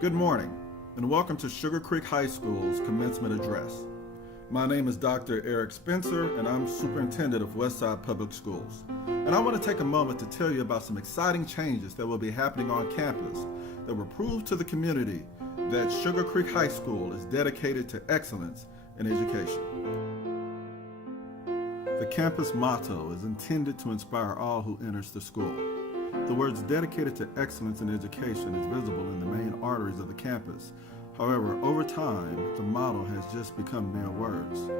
Good morning, and welcome to Sugar Creek High School's Commencement Address. My name is Dr. Eric Spencer, and I'm Superintendent of Westside Public Schools. And I want to take a moment to tell you about some exciting changes that will be happening on campus that will prove to the community that Sugar Creek High School is dedicated to excellence in education. The campus motto is intended to inspire all who enters the school. The words dedicated to excellence in education is visible in the main arteries of the campus. However, over time, the motto has just become mere words.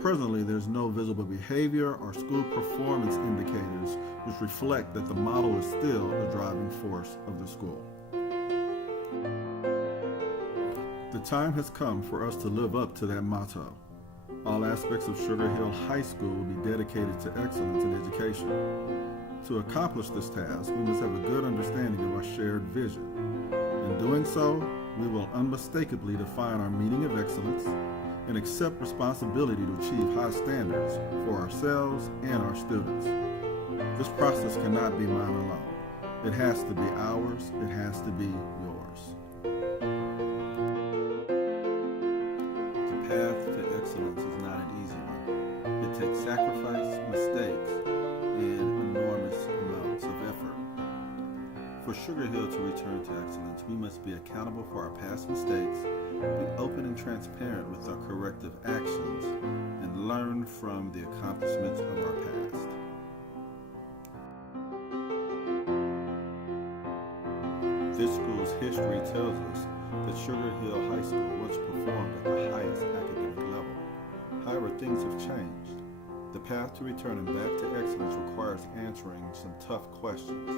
Presently, there's no visible behavior or school performance indicators which reflect that the motto is still the driving force of the school. The time has come for us to live up to that motto. All aspects of Sugar Hill High School will be dedicated to excellence in education. To accomplish this task, we must have a good understanding of our shared vision. In doing so, we will unmistakably define our meaning of excellence and accept responsibility to achieve high standards for ourselves and our students. This process cannot be mine alone. It has to be ours. It has to be yours. The path to excellence is not an easy one. It takes sacrifice, mistakes, and enormous amounts of effort. For Sugar Hill to return to excellence, we must be accountable for our past mistakes, be open and transparent with our corrective actions, and learn from the accomplishments of our past. This school's history tells us that Sugar Hill High School once performed at the highest academic level. However, things have changed. The path to returning back to excellence requires answering some tough questions.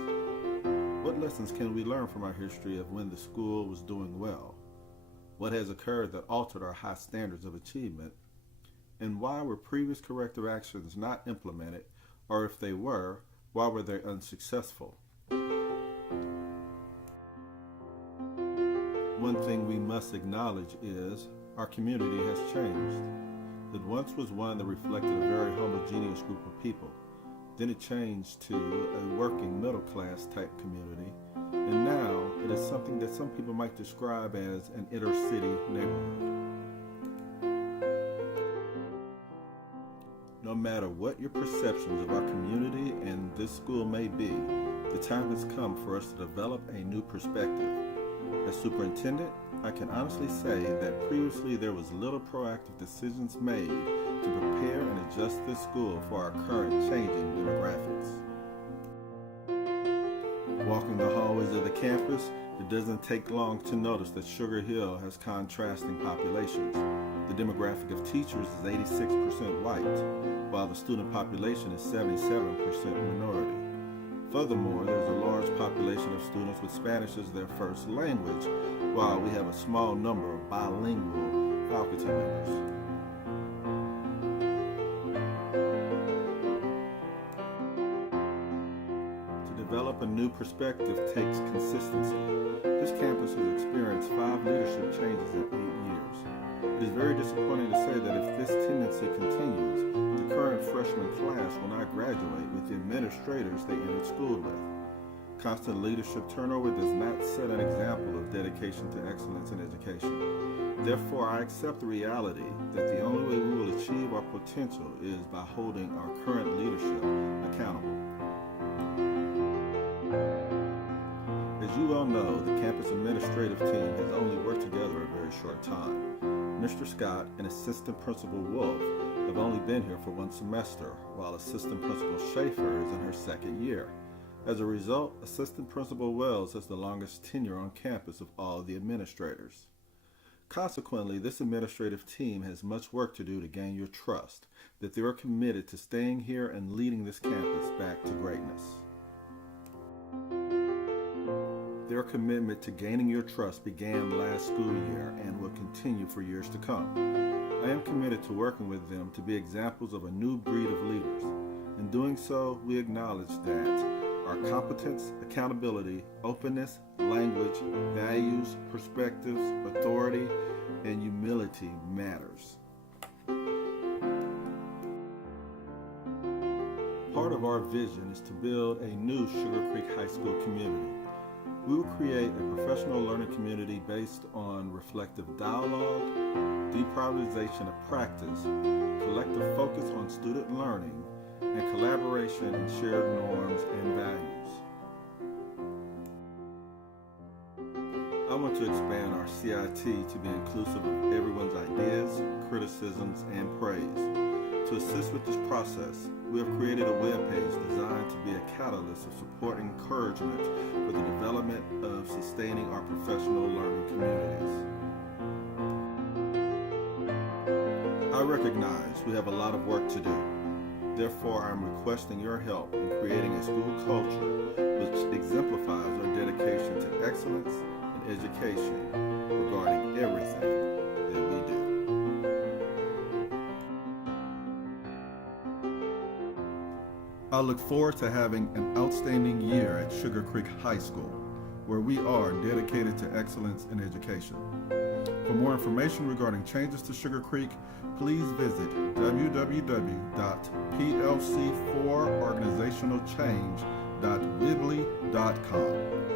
What lessons can we learn from our history of when the school was doing well? What has occurred that altered our high standards of achievement? And why were previous corrective actions not implemented, or if they were, why were they unsuccessful? One thing we must acknowledge is our community has changed. It once was one that reflected a very homogeneous group of people. Then it changed to a working middle class type community, and now it is something that some people might describe as an inner city neighborhood. No matter what your perceptions of our community and this school may be, the time has come for us to develop a new perspective. As superintendent, I can honestly say that previously there was little proactive decisions made to prepare and adjust this school for our current changing demographics. Walking the hallways of the campus, it doesn't take long to notice that Sugar Hill has contrasting populations. The demographic of teachers is 86% white, while the student population is 77% minority. Furthermore, there's a large population of students with Spanish as their first language, while we have a small number of bilingual faculty members. To develop a new perspective takes consistency. This campus has experienced 5 leadership changes in 8 years. It is very disappointing to say that if this tendency continues, the current freshman class will not graduate with the administrators they entered school with. Constant leadership turnover does not set an example of dedication to excellence in education. Therefore, I accept the reality that the only way we will achieve our potential is by holding our current leadership accountable. As you well know, the campus administrative team has only worked together a very short time. Mr. Scott and Assistant Principal Wolf have only been here for 1 semester, while Assistant Principal Schaefer is in her 2nd year. As a result, Assistant Principal Wells has the longest tenure on campus of all the administrators. Consequently, this administrative team has much work to do to gain your trust that they are committed to staying here and leading this campus back to greatness. Their commitment to gaining your trust began last school year and will continue for years to come. I am committed to working with them to be examples of a new breed of leaders. In doing so, we acknowledge that our competence, accountability, openness, language, values, perspectives, authority, and humility matters. Part of our vision is to build a new Sugar Creek High School community. We will create a professional learning community based on reflective dialogue, deprioritization of practice, collective focus on student learning, and collaboration in shared norms and values. I want to expand our CIT to be inclusive of everyone's ideas, criticisms, and praise. To assist with this process, we have created a webpage designed to be a catalyst of support and encouragement for the development of sustaining our professional learning communities. I recognize we have a lot of work to do. Therefore, I am requesting your help in creating a school culture which exemplifies our dedication to excellence and education regarding everything that we do. I look forward to having an outstanding year at Sugar Creek High School, where we are dedicated to excellence in education. For more information regarding changes to Sugar Creek, please visit www.plc4organizationalchange.weebly.com.